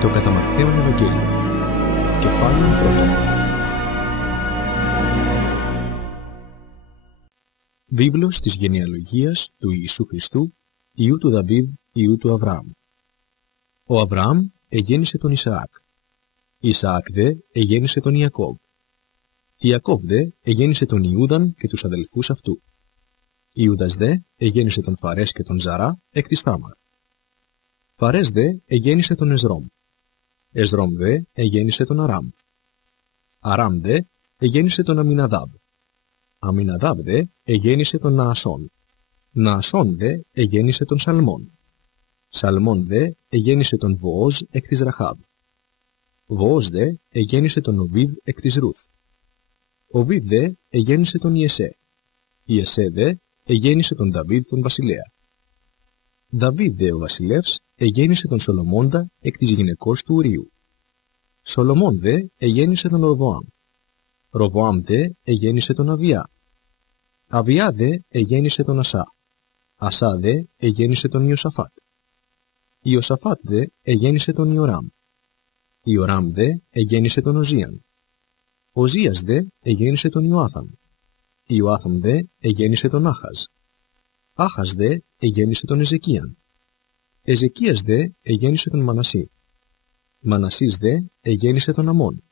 Το κατά Ματθαίον Ευαγγέλιο. Κεφάλαιο 1. Βίβλος της γενεαλογίας του Ιησού Χριστού, Υιού του Δαβίδ, Υιού του Αβραάμ. Ο Αβραάμ εγέννησε τον Ισαάκ. Ισαάκ δε εγέννησε τον Ιακώβ. Ιακώβ δε εγέννησε τον Ιούδαν και τους αδελφούς αυτού. Ιούδας δε εγέννησε τον Φαρές και τον Ζαρά εκ της Θάμαρ. Φαρές δε εγέννησε τον Εσρόμ. Εσρόμ δε εγέννησε τον Αράμ. Αράμ δε εγέννησε τον Αμιναδάβ. Αμιναδάβ δε εγέννησε τον Ναασόν. Ναασόν δε εγέννησε τον Σαλμόν. Σαλμόν δε εγέννησε τον Βοόζ εκ της Ραχάβ. Βοόζ δε εγέννησε τον Οβίδ εκ της Ρούθ. Οβίδ δε εγέννησε τον Ιεσέ. Ιεσέ δε εγέννησε τον Δαβίδ τον βασιλέα. Δαβίδ δε ο βασιλεύς εγέννησε τον Σολομώντα εκ της γυναικός του Ουρίου. Σολομών δε εγέννησε τον Ροβοάμ. Ροβοάμ δε εγέννησε τον Αβιά. Αβιά δε εγέννησε τον Ασά. Ασά δε εγέννησε τον Ιωσαφάτ. Ιωσαφάτ δε εγέννησε τον Ιοράμ. Ιοράμ δε εγέννησε τον Οζίαν. Οζίας δε εγέννησε τον Ιωάθαμ. Ιωάθαμ δε εγέννησε τον Άχαζ. Άχαζ δε εγέννησε τον Εζεκίαν. Εζεκίας δε εγέννησε τον Μανασί. Μανασής δε εγέννησε τον Αμών.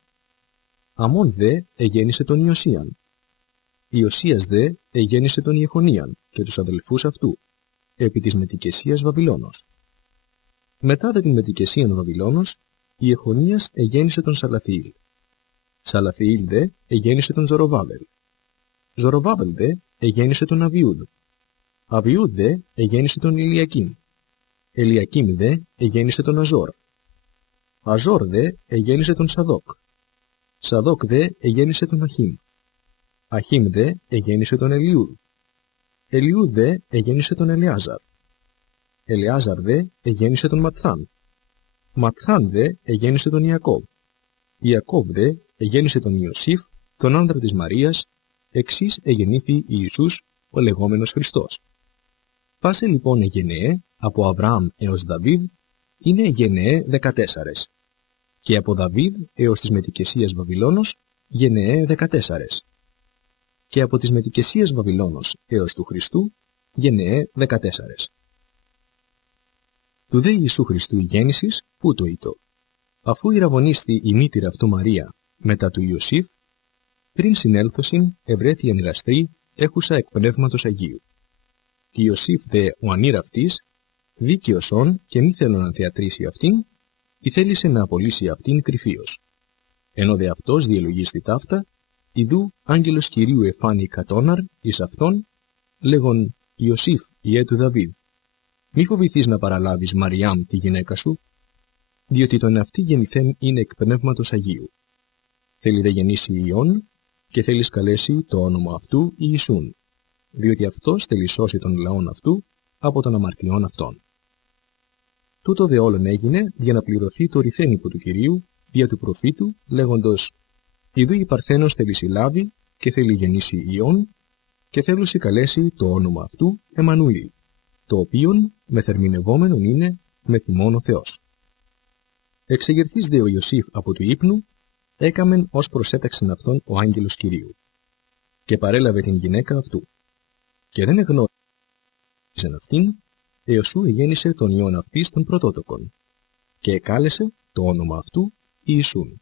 Αμών δε εγέννησε τον Ιωσίαν. Ιωσίας δε εγέννησε τον Ιεχονίαν και τους αδελφούς αυτού, επί της μετικεσίας Βαβυλώνος. Μετά δε την μετικεσίαν Βαβυλώνος, Ιεχονίας εγέννησε τον Σαλαθιήλ. Σαλαθιήλ δε εγέννησε τον Ζοροβάβελ. Ζοροβάβελ δε εγέννησε τον Αβιούδ. Αβιούδ δε εγέννησε τον Ηλιακίμ. Ηλιακίμ δε εγέννησε τον Αζόρ. Αζόρ δε εγέννησε τον Σαδόκ. Σαδόκ δε εγέννησε τον Αχίμ. Αχίμ δε εγέννησε τον Ελιούδ. Ελιούδ δε εγέννησε τον Ελιάζαρ. Ελιάζαρ δε εγέννησε τον Ματθάν. Ματθάν δε εγέννησε τον Ιακώβ. Ιακώβ δε εγέννησε τον Ιωσήφ, τον άνδρα της Μαρίας, εξής εγεννήθη Ιησούς, ο λεγόμενος Χριστός. Πάσε λοιπόν γενναίε από Αβραάμ έως Δαβίδ είναι γενναίε 14. Και από Δαβίδ έως της μετικεσίας Βαβυλώνος γενναίε 14. Και από της μετικεσίας Βαβυλώνος έως του Χριστού γενναίε 14. Του δε Ιησού Χριστού η γέννησης πού το ήτο. Αφού ηραβωνίστη η μήτηρα αυτού Μαρία μετά του Ιωσήφ, πριν συνέλθωσιν ευρέθη ανηραστρή έχουσα εκ Πνεύματος Αγίου. Ιωσήφ δε ο ανήραφτης, δίκαιος όν και μη θέλω να θεατρήσει αυτήν, ή θέλησε να απολύσει αυτήν κρυφίως. Ενώ δε αυτός διελογίστη ταύτα, ιδού άγγελος Κυρίου εφάνη κατώναρ εις αυτόν, λέγον Ιωσήφ ιέ του Δαβίδ. Μη φοβηθείς να παραλάβεις Μαριάμ τη γυναίκα σου, διότι τον αυτή γεννηθέν είναι εκ Πνεύματος Αγίου. Θέλει δε γεννήσει Υιόν και θέλει καλέσει το όνομα αυτού Ιησούν, διότι αυτός θέλει σώσει τον λαόν αυτού από των αμαρτιών αυτών. Τούτο δε όλων έγινε για να πληρωθεί το ρηθένικο του Κυρίου δια του προφήτου, λέγοντος «Ιδού η Παρθένος θέλει συλλάβει και θέλει γεννήσει Υιόν και θέλουσι καλέσει το όνομα αυτού Εμμανουήλ, το οποίον μεθερμινευόμενον είναι με θυμόν ο Θεός». Εξεγερθείς δε ο Ιωσήφ από του ύπνου, έκαμεν ως προσέταξεν αυτόν ο άγγελος Κυρίου. Και παρέλαβε την γυναίκα αυτού. Και δεν εγνώριζεν αυτήν, έως ού εγέννησε τον Υιόν αυτής των πρωτότοκων. Και εκάλεσε το όνομα αυτού Ιησούν.